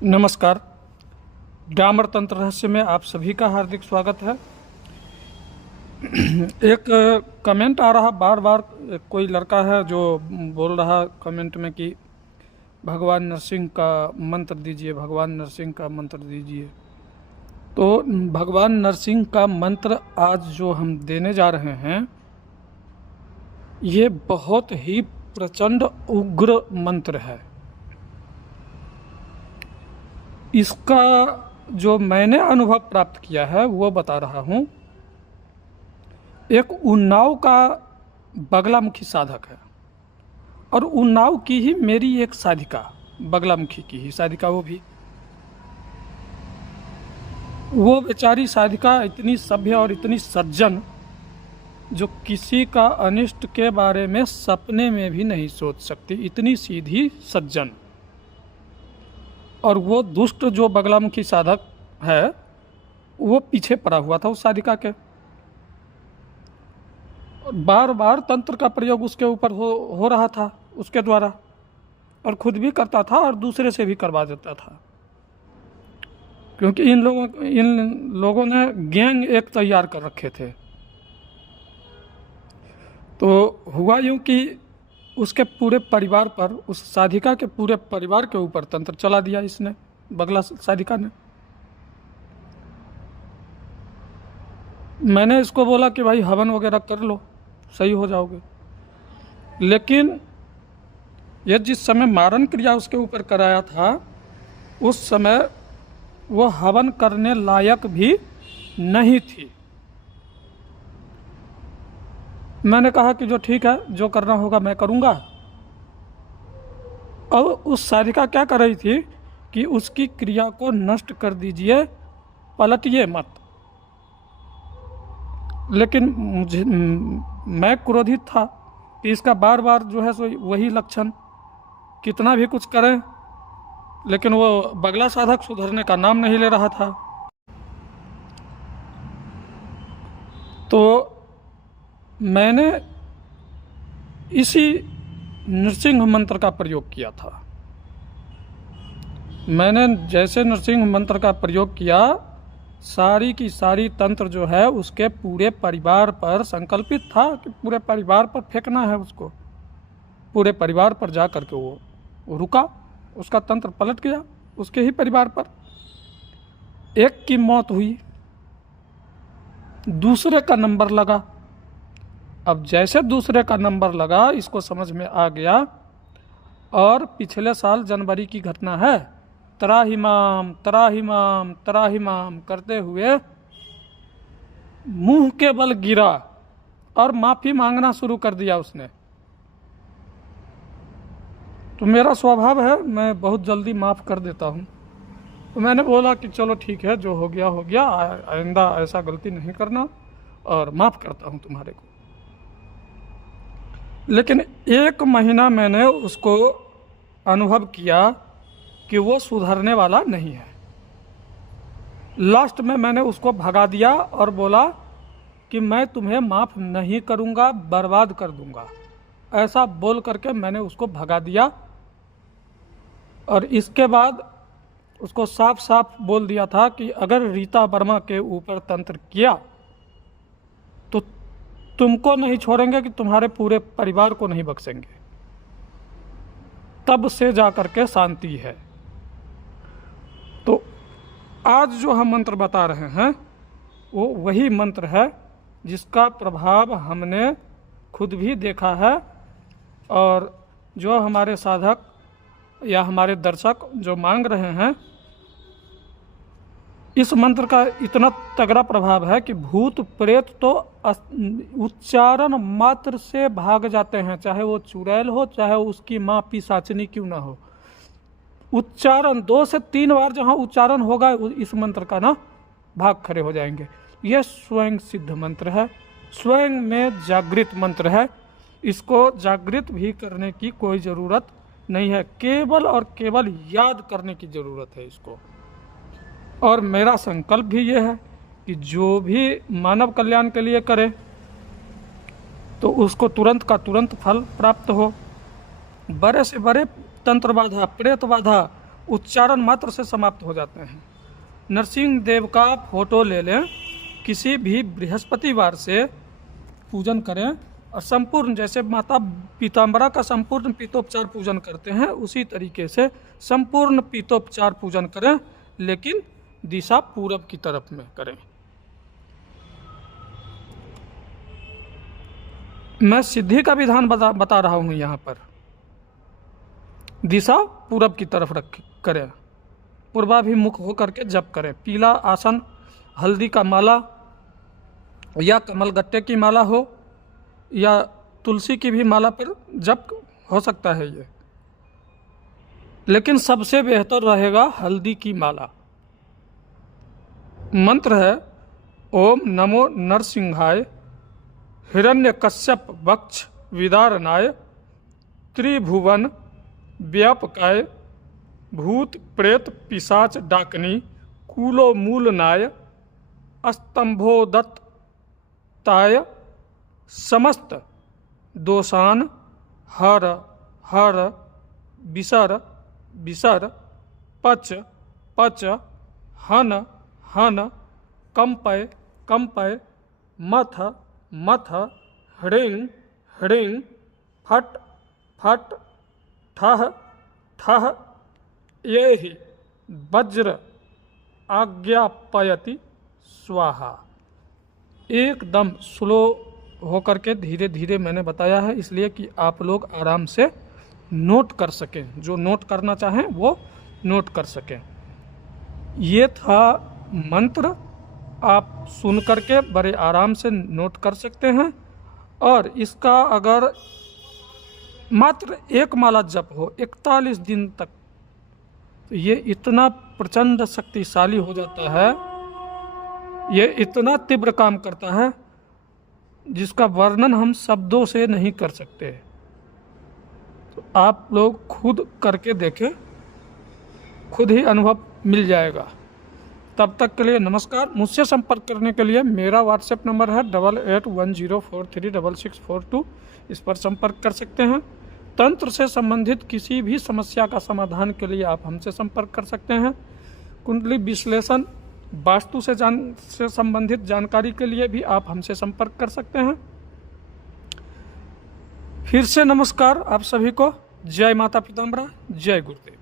नमस्कार। ग्रामर तंत्र रहस्य में आप सभी का हार्दिक स्वागत है। एक कमेंट आ रहा बार बार, कोई लड़का है जो बोल रहा कमेंट में कि भगवान नरसिंह का मंत्र दीजिए, भगवान नरसिंह का मंत्र दीजिए। तो भगवान नरसिंह का मंत्र आज जो हम देने जा रहे हैं, ये बहुत ही प्रचंड उग्र मंत्र है। इसका जो मैंने अनुभव प्राप्त किया है वो बता रहा हूँ। एक उन्नाव का बगलामुखी साधक है और उन्नाव की ही मेरी एक साधिका, बगलामुखी की ही साधिका, वो बेचारी साधिका इतनी सभ्य और इतनी सज्जन, जो किसी का अनिष्ट के बारे में सपने में भी नहीं सोच सकती, इतनी सीधी सज्जन। और वो दुष्ट जो बगलामुखी साधक है वो पीछे पड़ा हुआ था उस साधिका के। बार बार तंत्र का प्रयोग उसके ऊपर हो रहा था उसके द्वारा, और खुद भी करता था और दूसरे से भी करवा देता था, क्योंकि इन लोगों ने गैंग एक तैयार कर रखे थे। तो हुआ यूँ कि उसके पूरे परिवार पर, उस साधिका के पूरे परिवार के ऊपर तंत्र चला दिया इसने, बगला साधिका ने। मैंने इसको बोला कि भाई हवन वगैरह कर लो, सही हो जाओगे। लेकिन यह जिस समय मारण क्रिया उसके ऊपर कराया था, उस समय वो हवन करने लायक भी नहीं थी। मैंने कहा कि जो ठीक है, जो करना होगा मैं करूँगा। अब उस साधिका क्या कर रही थी कि उसकी क्रिया को नष्ट कर दीजिए, पलटिए मत। लेकिन मैं क्रोधित था कि इसका बार बार जो है सो वही लक्षण, कितना भी कुछ करें लेकिन वो बगला साधक सुधरने का नाम नहीं ले रहा था। तो मैंने इसी नृसिंह मंत्र का प्रयोग किया था। मैंने जैसे नृसिंह मंत्र का प्रयोग किया, सारी की सारी तंत्र जो है उसके पूरे परिवार पर संकल्पित था कि पूरे परिवार पर फेंकना है उसको। पूरे परिवार पर जा करके वो रुका, उसका तंत्र पलट गया उसके ही परिवार पर। एक की मौत हुई, दूसरे का नंबर लगा। अब जैसे दूसरे का नंबर लगा, इसको समझ में आ गया, और पिछले साल जनवरी की घटना है, त्राहिमाम त्राहिमाम त्राहिमाम करते हुए मुंह के बल गिरा और माफी मांगना शुरू कर दिया उसने। तो मेरा स्वभाव है, मैं बहुत जल्दी माफ़ कर देता हूँ। तो मैंने बोला कि चलो ठीक है, जो हो गया हो गया, आइंदा ऐसा गलती नहीं करना और माफ़ करता हूँ तुम्हारे को। लेकिन 1 महीना मैंने उसको अनुभव किया कि वो सुधरने वाला नहीं है। लास्ट में मैंने उसको भगा दिया और बोला कि मैं तुम्हें माफ़ नहीं करूँगा, बर्बाद कर दूँगा। ऐसा बोल करके मैंने उसको भगा दिया। और इसके बाद उसको साफ साफ बोल दिया था कि अगर रीता वर्मा के ऊपर तंत्र किया तो तुमको नहीं छोड़ेंगे कि तुम्हारे पूरे परिवार को नहीं बख्शेंगे। तब से जा करके शांति है। तो आज जो हम मंत्र बता रहे हैं वो वही मंत्र है जिसका प्रभाव हमने खुद भी देखा है, और जो हमारे साधक या हमारे दर्शक जो मांग रहे हैं, इस मंत्र का इतना तगड़ा प्रभाव है कि भूत प्रेत तो उच्चारण मात्र से भाग जाते हैं, चाहे वो चुड़ैल हो, चाहे उसकी माँ पिशाचनी क्यों ना हो। उच्चारण 2 से 3 बार जहाँ उच्चारण होगा इस मंत्र का ना, भाग खड़े हो जाएंगे। यह स्वयं सिद्ध मंत्र है, स्वयं में जागृत मंत्र है। इसको जागृत भी करने की कोई ज़रूरत नहीं है, केवल और केवल याद करने की ज़रूरत है इसको। और मेरा संकल्प भी ये है कि जो भी मानव कल्याण के लिए करे तो उसको तुरंत का तुरंत फल प्राप्त हो। बड़े से बड़े तंत्र बाधा, प्रेत बाधा, उच्चारण मात्र से समाप्त हो जाते हैं। नरसिंह देव का फोटो ले लें, किसी भी बृहस्पतिवार से पूजन करें और संपूर्ण, जैसे माता पीताम्बरा का संपूर्ण पीतोपचार पूजन करते हैं उसी तरीके से संपूर्ण पीतोपचार पूजन करें, लेकिन दिशा पूरब की तरफ में करें। मैं सिद्धि का विधान बता रहा हूं यहाँ पर। दिशा पूरब की तरफ करें, पूर्वाभिमुख होकर के जप करें। पीला आसन, हल्दी का माला या कमलगट्टे की माला हो या तुलसी की भी माला पर जप हो सकता है ये, लेकिन सबसे बेहतर रहेगा हल्दी की माला। मंत्र है ओम नमो नरसिंहाय हिरण्यकश्यप वक्ष विदारणाय त्रिभुवन व्यापकाय भूत प्रेत पिशाच डाकनी कूलो मूलनाय स्तंभोदत्ताय समस्त दोषान हर हर विसर विसर पच पच हन हन कंपय कंपय मथ मथ हृंग हृंग फट फट ठह ठह ये ही वज्र आज्ञापयति स्वाहा। एकदम स्लो होकर के धीरे धीरे मैंने बताया है, इसलिए कि आप लोग आराम से नोट कर सकें, जो नोट करना चाहें वो नोट कर सकें। ये था मंत्र, आप सुन करके बड़े आराम से नोट कर सकते हैं। और इसका अगर मात्र एक माला जप हो 41 दिन तक, तो ये इतना प्रचंड शक्तिशाली हो जाता है, ये इतना तीव्र काम करता है जिसका वर्णन हम शब्दों से नहीं कर सकते। तो आप लोग खुद करके देखें, खुद ही अनुभव मिल जाएगा। तब तक के लिए नमस्कार। मुझसे संपर्क करने के लिए मेरा व्हाट्सएप नंबर है 8810436642, इस पर संपर्क कर सकते हैं। तंत्र से संबंधित किसी भी समस्या का समाधान के लिए आप हमसे संपर्क कर सकते हैं। कुंडली विश्लेषण, वास्तु से संबंधित जानकारी के लिए भी आप हमसे संपर्क कर सकते हैं। फिर से नमस्कार आप सभी को। जय माता पीताम्बरा, जय गुरुदेव।